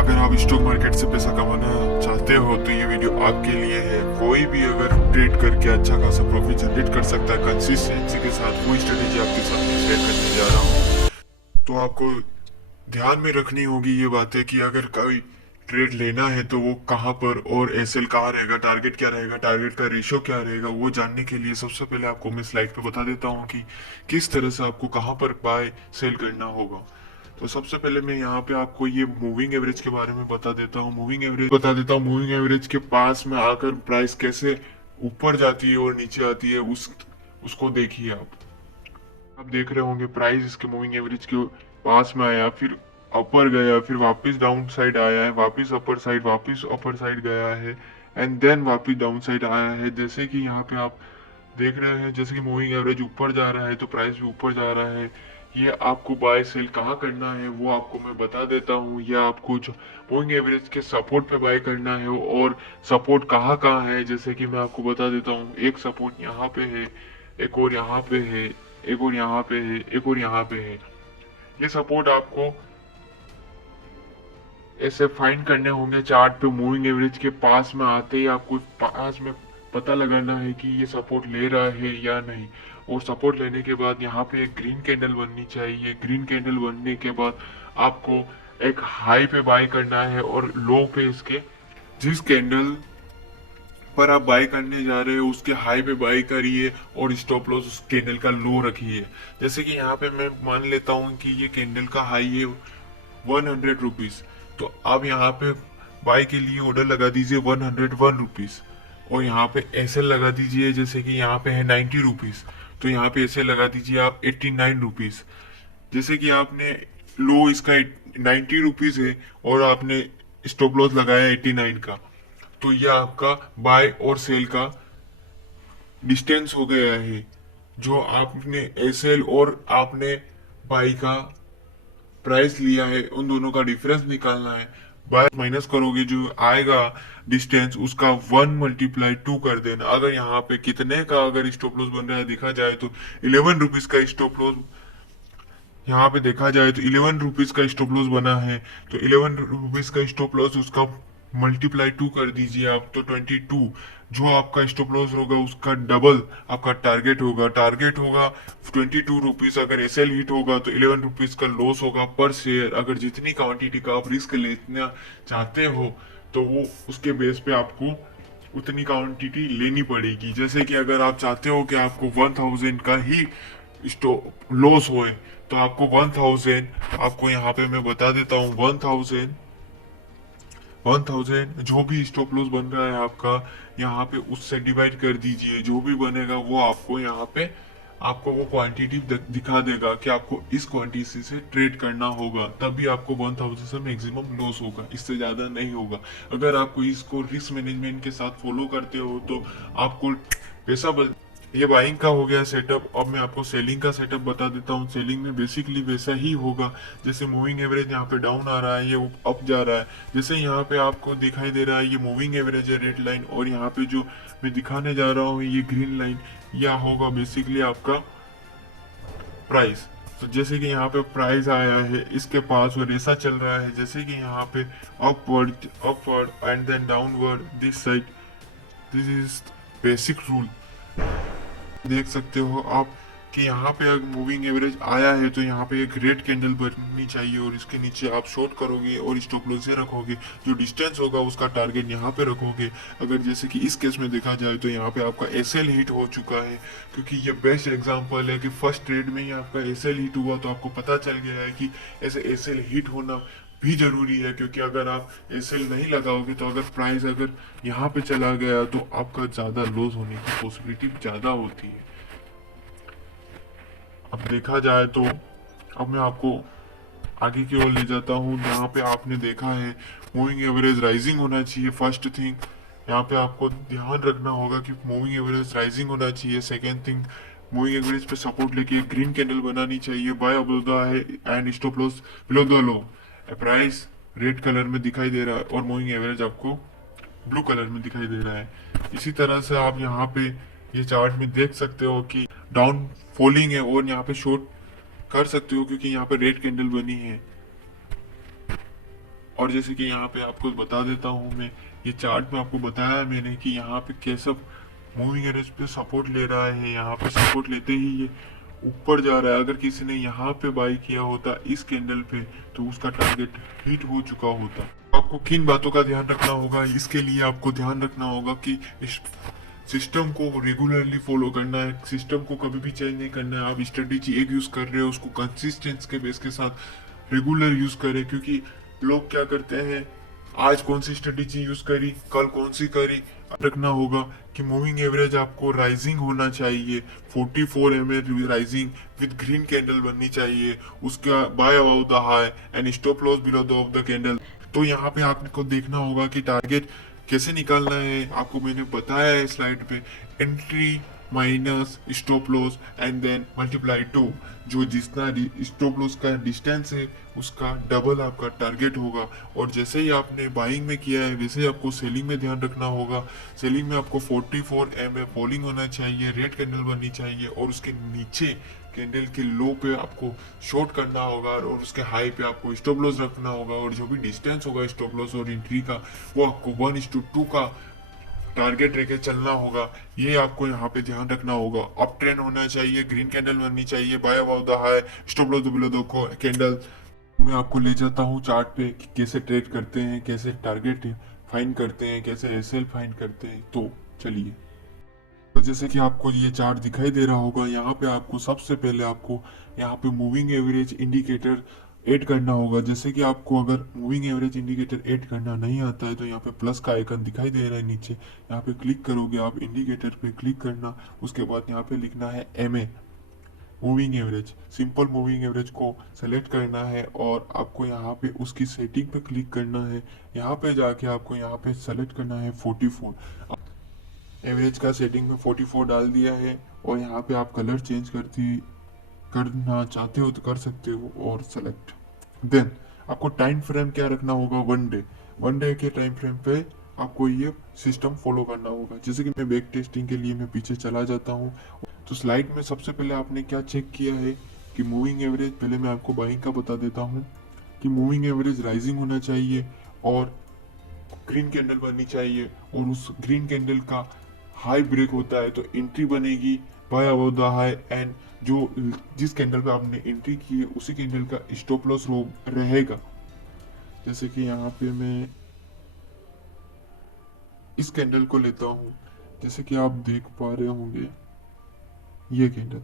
अगर आप stock market से पैसा कमाना चाहते हो तो ये वीडियो आपके लिए है। कोई भी अगर ट्रेड करके अच्छा खासा प्रॉफिट जनरेट कर सकता है कंसिस्टेंसी के साथ, वो स्ट्रेटेजी आपके साथ मैं शेयर करने जा रहा हूँ। तो आपको ध्यान में रखनी होगी ये बातें कि अगर कोई ट्रेड लेना है तो वो कहाँ पर और एसएल कहाँ रहेगा, टारगेट क्या रहेगा, टारगेट का रेशियो क्या रहेगा, वो जानने के लिए सबसे पहले आपको मैं स्लाइड पे बता देता हूँ कि किस तरह से आपको कहाँ पर बाय सेल करना होगा। तो सबसे पहले मैं यहाँ पे आपको ये मूविंग एवरेज के बारे में बता देता हूँ। मूविंग एवरेज के पास में आकर प्राइस कैसे ऊपर जाती है और नीचे आती है, उसको देखिए आप देख रहे होंगे प्राइस इसके मूविंग एवरेज के पास में आया, फिर अपर गया, फिर वापस डाउन साइड आया है, वापस अपर साइड गया है, एंड देन वापस डाउन साइड आया है। जैसे कि यहाँ पे आप देख रहे हैं, जैसे कि मूविंग एवरेज ऊपर जा रहा है तो प्राइस भी ऊपर जा रहा है। ये आपको बाय सेल कहाँ करना है वो आपको मैं बता देता हूँ। ये आपको जो मूविंग एवरेज के सपोर्ट पे बाय करना है, और सपोर्ट कहाँ कहाँ है जैसे कि मैं आपको बता देता हूँ। एक सपोर्ट यहाँ पे है, एक और यहाँ पे है, एक और यहाँ पे है, एक और यहाँ पे है। ये सपोर्ट आपको ऐसे फाइंड करने होंगे चार्ट पे। मूविंग एवरेज के पास में आते ही आपको पास में पता लगाना है कि ये सपोर्ट ले रहा है या नहीं। और सपोर्ट लेने के बाद यहाँ पे एक ग्रीन कैंडल बननी चाहिए। ग्रीन कैंडल बनने के बाद आपको एक हाई पे बाय करना है, और लो पे इसके जिस कैंडल पर आप बाय करने जा रहे हो उसके हाई पे बाय करिए, और स्टॉप लॉस उस कैंडल का लो रखिए। जैसे कि यहाँ पे मैं मान लेता हूँ कि ये कैंडल का हाई है 100 रुपीज, तो अब यहाँ पे बाय के लिए ऑर्डर लगा दीजिए 101 रुपीज, और यहाँ पे ऐसे लगा दीजिए जैसे कि यहाँ पे है 90 रुपीज, तो यहाँ पे ऐसे लगा दीजिए आप 89 रुपीज। जैसे कि आपने लो इसका 90 रुपीज है और आपने स्टॉप लॉस लगाया 89 का, तो यह आपका बाय और सेल का डिस्टेंस हो गया है। जो आपने एसएल और आपने बाई का प्राइस लिया है, उन दोनों का डिफरेंस निकालना है। बाय माइनस करोगे जो आएगा डिस्टेंस, उसका 1 × 2 कर देना। अगर यहाँ पे कितने का अगर स्टॉप लॉस बन रहा है देखा जाए तो 11 रुपीज का स्टॉप लॉस, यहाँ पे देखा जाए तो 11 रुपीज का स्टॉप लॉस बना है, तो 11 रुपीज का स्टॉप लॉस उसका ×2 कर दीजिए आप, तो 22। जो आपका स्टॉप लॉस होगा उसका डबल आपका टारगेट होगा 22 रुपीज। अगर एसएल हिट होगा तो 11 रुपीज का लॉस होगा पर शेयर। अगर जितनी क्वांटिटी का आप रिस्क लेना चाहते हो तो वो उसके बेस पे आपको उतनी क्वांटिटी लेनी पड़ेगी। जैसे कि अगर आप चाहते हो कि आपको 1000 का ही स्टॉप लॉस होए, तो आपको 1000, आपको यहाँ पे मैं बता देता हूँ 1000 जो भी स्टॉप लॉस बन रहा है आपका, यहाँ पे उससे डिवाइड कर दीजिए। जो भी बनेगा वो आपको यहाँ पे आपको वो क्वांटिटी दिखा देगा कि आपको इस क्वांटिटी से ट्रेड करना होगा, तभी आपको 1000 से मैक्सिमम लॉस होगा, इससे ज्यादा नहीं होगा। अगर आपको इसको रिस्क मैनेजमेंट के साथ फॉलो करते हो तो आपको पैसा ये बाइंग का हो गया सेटअप। अब मैं आपको सेलिंग का सेटअप बता देता हूँ। सेलिंग में बेसिकली वैसा ही होगा जैसे मूविंग एवरेज यहाँ पे डाउन आ रहा है, ये अप जा रहा है। जैसे यहाँ पे आपको दिखाई दे रहा है ये मूविंग एवरेज है, रेड लाइन, और यहाँ पे जो मैं दिखाने जा रहा हूँ ये ग्रीन लाइन, यह होगा बेसिकली आपका प्राइस। तो जैसे कि यहाँ पे प्राइस आया है इसके पास और ऐसा चल रहा है, जैसे कि यहाँ पे upward and then downward this side, this is basic rule. देख सकते हो आप कि यहाँ पे अगर मूविंग एवरेज आया है तो यहाँ पे एक रेड कैंडल बननी चाहिए, और इसके नीचे आप शॉर्ट करोगे और स्टॉप लॉस से रखोगे। जो डिस्टेंस होगा उसका टारगेट यहाँ पे रखोगे। अगर जैसे कि इस केस में देखा जाए तो यहाँ पे आपका एसएल हिट हो चुका है, क्योंकि ये बेस्ट एग्जांपल है कि फर्स्ट ट्रेड में ही आपका एसएल हिट हुआ, तो आपको पता चल गया है कि ऐसे एसएल हिट होना भी जरूरी है। क्योंकि अगर आप एसएल नहीं लगाओगे तो अगर प्राइस अगर यहाँ पे चला गया तो आपका ज्यादा लॉस होने की पॉसिबिलिटी ज्यादा होती है। अब देखा जाए तो अब मैं आपको आगे की ओर ले जाता हूँ, जहाँ पे आपने देखा है मूविंग एवरेज राइजिंग होना चाहिए। फर्स्ट थिंग यहाँ पे आपको ध्यान रखना होगा कि मूविंग एवरेज राइजिंग होना चाहिए। सेकेंड थिंग, मूविंग एवरेज पे सपोर्ट लेके एक ग्रीन कैंडल बनानी चाहिए, buy above the high and stop loss below the low. Price red colour में दिखाई दे रहा है और मूविंग एवरेज आपको ब्लू कलर में दिखाई दे रहा है। इसी तरह से आप यहाँ पे ये चार्ट में देख सकते हो कि डाउन फॉलिंग है, और यहाँ पे शॉर्ट कर सकते हो क्योंकि यहाँ पे रेड कैंडल बनी है। और जैसे कि यहाँ पे आपको बता देता हूँ मैं, ये चार्ट में आपको बताया मैंने कि यहाँ पे कैसा मूविंग एवरेज पे सपोर्ट ले रहा है। यहाँ पे सपोर्ट लेते ही ये ऊपर जा रहा है। अगर किसी ने यहाँ पे बाई किया होता इस कैंडल पे तो उसका टारगेट हिट हो चुका होता। आपको किन बातों का ध्यान रखना होगा, इसके लिए आपको ध्यान रखना होगा कि इस सिस्टम को रेगुलरली फॉलो करना है, सिस्टम को कभी भी चेंज नहीं करना है। आप स्ट्रेटेजी एक यूज कर रहे हो, उसको कंसिस्टेंस के बेस के साथ रेगुलर यूज करें, क्योंकि लोग क्या करते हैं, आज कौन सी स्ट्रेटेजी यूज करी, कल कौन सी करी। रखना होगा कि मूविंग एवरेज आपको राइजिंग होना चाहिए, 44 mm rising with green candle बननी चाहिए, उसका by about the high and stop loss below the of the candle. तो यहाँ पे आपको देखना होगा कि टारगेट कैसे निकालना है। आपको मैंने बताया है स्लाइड पे, entry minus stop loss and then multiply 2। जो जितना स्टॉप लॉस का डिस्टेंस है उसका डबल आपका टारगेट होगा। और जैसे ही आपने बाइंग में किया है वैसे ही आपको सेलिंग में ध्यान रखना होगा। सेलिंग में आपको 44 mm फॉलिंग होना चाहिए, रेड कैंडल बननी चाहिए और उसके नीचे कैंडल के लो पे आपको शॉर्ट करना होगा और उसके हाई पे आपको स्टॉप लॉस रखना होगा। और जो भी डिस्टेंस होगा स्टॉप लॉस और एंट्री का वो आपको 1:2 का टारगेट रख के चलना होगा। ये आपको यहाँ पे ध्यान रखना होगा। अप ट्रेंड होना चाहिए, ग्रीन कैंडल बननी चाहिए, by about the high, stop loss below the candle. मैं आपको ले जाता हूँ चार्ट पे कि कैसे ट्रेड करते हैं, कैसे टारगेट फाइंड करते हैं, कैसे एसएल फाइंड करते हैं। तो चलिए, तो जैसे कि आपको ये चार्ट दिखाई दे रहा होगा, यहाँ पे आपको सबसे पहले आपको यहाँ पे मूविंग एवरेज इंडिकेटर ऐड करना होगा। जैसे कि आपको अगर मूविंग एवरेज इंडिकेटर ऐड करना नहीं आता है तो यहाँ पे प्लस का आइकन दिखाई दे रहा है नीचे, यहाँ पे क्लिक करोगे आप, इंडिकेटर पे क्लिक करना, उसके बाद यहाँ पे लिखना है MA moving average, simple moving average को सेलेक्ट करना है और आपको यहाँ पे उसकी सेटिंग पे क्लिक करना है। यहाँ पे जाके आपको यहाँ पे सेलेक्ट करना है 44। एवरेज का सेटिंग में 44 डाल दिया है और यहाँ पे आप कलर चेंज करना चाहते हो तो कर सकते हो और सेलेक्ट। देन आपको टाइम फ्रेम क्या रखना होगा, 1 डे। 1 डे के टाइम फ्रेम पे आपको ये सिस्टम फॉलो करना होगा। जैसे कि मैं बैक टेस्टिंग के लिए मैं पीछे चला जाता हूँ, तो स्लाइड में सबसे पहले आपने क्या चेक किया है कि मूविंग एवरेज, पहले मैं आपको बाइंग का बता देता हूँ कि मूविंग एवरेज राइजिंग होना चाहिए और ग्रीन कैंडल बननी चाहिए और उस ग्रीन कैंडल का हाई ब्रेक होता है तो एंट्री बनेगी by about the high and जो जिस कैंडल पे आपने एंट्री की है उसी कैंडल का स्टॉप लॉस रहेगा। जैसे कि यहाँ पे मैं इस कैंडल को लेता हूँ, जैसे कि आप देख पा रहे होंगे ये कैंडल,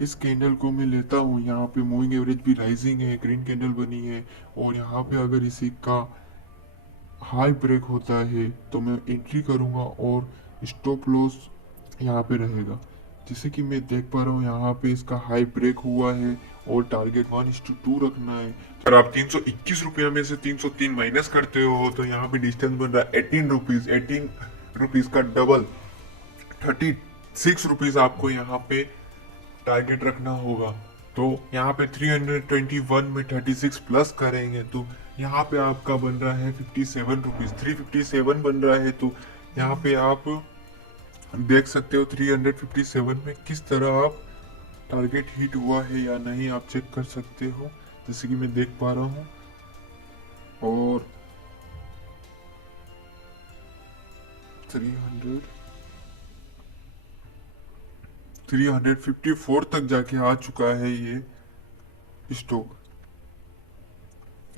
इस कैंडल को मैं लेता हूँ। यहाँ पे मूविंग एवरेज भी राइजिंग है, ग्रीन कैंडल बनी है और यहाँ पे अगर इसी का हाई ब्रेक होता है तो मैं एंट्री करूँगा और स्टॉप लॉस यहाँ पे रहेगा। जैसे कि मैं देख पा रहा हूँ यहाँ पे इसका हाई ब्रेक हुआ है और टारगेट 1:2 रखना है। अगर आप 321 रुपया में से 303 माइनस करते हो तो यहाँ पे डिस्टेंस बन रहा है 18 रुपीज। 18 रुपीज का डबल 36 रुपीज आपको यहाँ पे टारगेट रखना होगा। तो यहाँ पे 321 में 36 प्लस करेंगे तो यहाँ पे आपका बन रहा है 57 रुपीज, 357 बन रहा है। तो यहाँ पे आप देख सकते हो 357 में किस तरह आप टारगेट हिट हुआ है या नहीं आप चेक कर सकते हो, जैसे कि मैं देख पा रहा हूँ। और 354 तक जाके आ चुका है ये स्टॉक,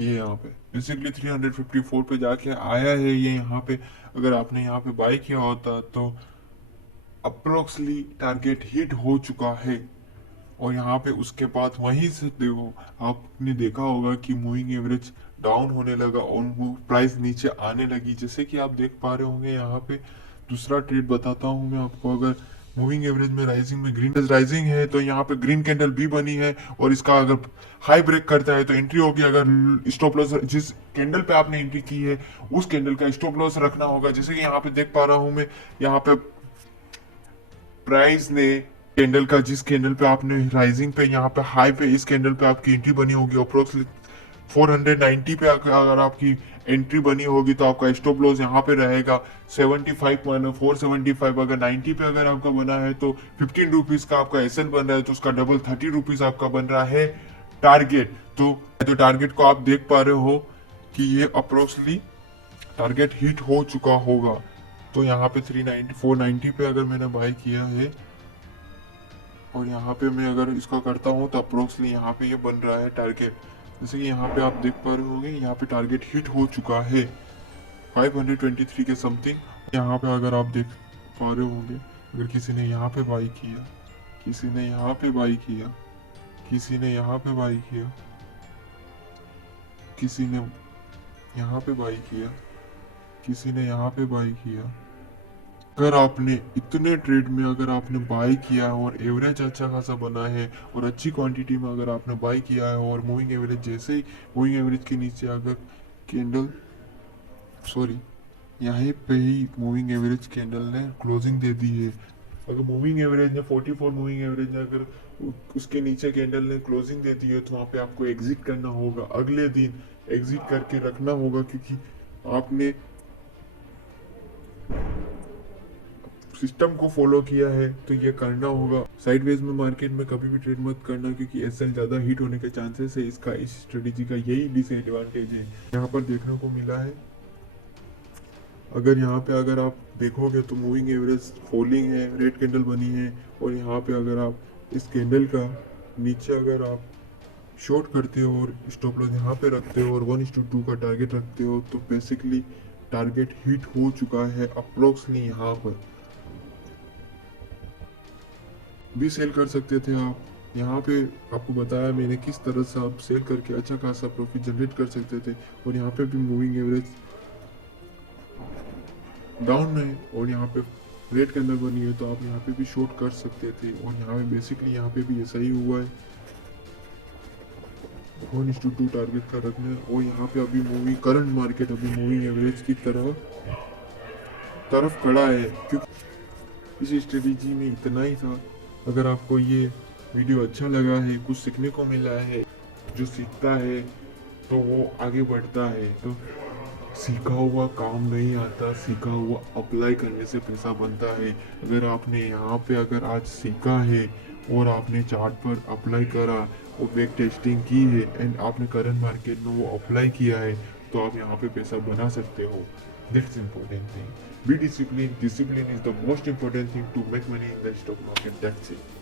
ये यहाँ पे बेसिकली 354 पे जाके आया है ये यहाँ पे। अगर आपने यहाँ पे बाय किया होता तो अप्रोक्सली टारगेट हिट हो चुका है। और यहाँ पे उसके बाद वहीं से देखो, आपने देखा होगा कि मूविंग एवरेज डाउन होने लगा और प्राइस नीचे आने लगी। जैसे कि आप देख पा रहे होंगे यहाँ पे दूसरा ट्रेड बताता हूँ मैं आपको। अगर मूविंग एवरेज में राइजिंग में ग्रीन राइजिंग है तो यहाँ पे ग्रीन कैंडल भी बनी है और इसका अगर हाई ब्रेक करता है तो एंट्री होगी। अगर स्टॉप लॉस जिस कैंडल पे आपने एंट्री की है उस कैंडल का स्टॉप लॉस रखना होगा। जैसे कि यहाँ पे देख पा रहा हूँ मैं, यहाँ पे प्राइस ने कैंडल का जिस कैंडल पे आपने राइजिंग पे यहाँ पे हाई पे इस कैंडल पे आपकी एंट्री बनी होगी अप्रोक्सीमेटली 490 पे अगर आपकी एंट्री बनी होगी तो आपका स्टॉप लॉस यहाँ पे रहेगा 75 मानो 475। अगर 90 पे अगर आपका बना है तो 15 रुपीज का आपका एसएल बन रहा है तो उसका डबल 30 रुपीज आपका बन रहा है टारगेट। तो टारगेट को आप देख पा रहे हो कि ये अप्रोक्सली टारगेट हिट हो चुका होगा। तो यहाँ पे 390 490 पे अगर मैंने बाय किया है और यहाँ पे मैं अगर इसका करता हूँ तो अप्रोक्सली यहाँ पे ये बन रहा है टारगेट। जैसे कि यहाँ पे आप देख पा रहे होंगे, यहाँ पे टारगेट हिट हो चुका है 523 के समथिंग। यहाँ पे अगर आप देख पा रहे होंगे, अगर किसी ने यहाँ पे बाई किया, किसी ने यहाँ पे बाई किया, किसी ने यहाँ पे बाई किया, किसी ने यहाँ पे बाई किया, किसी ने यहाँ पे बाई किया, अगर आपने इतने ट्रेड में अगर आपने बाय किया है और एवरेज अच्छा खासा बना है और अच्छी क्वांटिटी में अगर आपने बाय किया है और मूविंग एवरेज जैसे ही मूविंग एवरेज के नीचे अगर कैंडल यहीं पे ही मूविंग एवरेज कैंडल ने क्लोजिंग दे दी है। अगर मूविंग एवरेज ने 44 मूविंग एवरेज ने अगर उसके नीचे कैंडल ने क्लोजिंग दे दी है तो वहाँ पे आपको एग्जिट करना होगा, अगले दिन एग्जिट करके रखना होगा, क्योंकि आपने सिस्टम को फॉलो किया है तो ये करना होगा। साइडवेज में मार्केट में कभी भी ट्रेड मत करना, क्योंकि एसएल ज्यादा हिट होने के चांसेस है। इसका इस स्ट्रेटेजी का यही डिसएडवांटेज है। यहाँ पर देखने को मिला है, अगर यहाँ पे अगर आप देखोगे तो मूविंग एवरेज फॉलिंग है, रेड कैंडल बनी है, और यहाँ पे अगर आप इस कैंडल का नीचे अगर आप शॉर्ट करते हो और स्टॉप लॉस यहाँ पे रखते हो और 1:2 का टारगेट रखते हो तो बेसिकली टारगेट हिट हो चुका है अप्रोक्सली। यहाँ पर भी सेल कर सकते थे आप। यहाँ पे आपको बताया मैंने किस तरह से आप सेल करके अच्छा खासा प्रॉफिट जनरेट कर सकते थे। और यहाँ पे भी मूविंग एवरेज डाउन है और यहाँ पे रेड कैंडल बनी है तो आप यहाँ पे भी शॉर्ट कर सकते थे। और यहाँ पे बेसिकली यहाँ पे भी ऐसा ही हुआ है, 1:2 टारगेट का रखना है। और यहाँ पे अभी करंट मार्केट अभी मूविंग एवरेज की तरफ खड़ा है, क्योंकि इस स्ट्रेटेजी में इतना ही था। अगर आपको ये वीडियो अच्छा लगा है, कुछ सीखने को मिला है, जो सीखता है तो वो आगे बढ़ता है। तो सीखा हुआ काम नहीं आता, सीखा हुआ अप्लाई करने से पैसा बनता है। अगर आपने यहाँ पे अगर आज सीखा है और आपने चार्ट पर अप्लाई करा और बैक टेस्टिंग की है एंड आपने करंट मार्केट में वो अप्लाई किया है तो आप यहाँ पे पैसा बना सकते हो। That's important thing. Be disciplined. Discipline is the most important thing to make money in the stock market. That's it.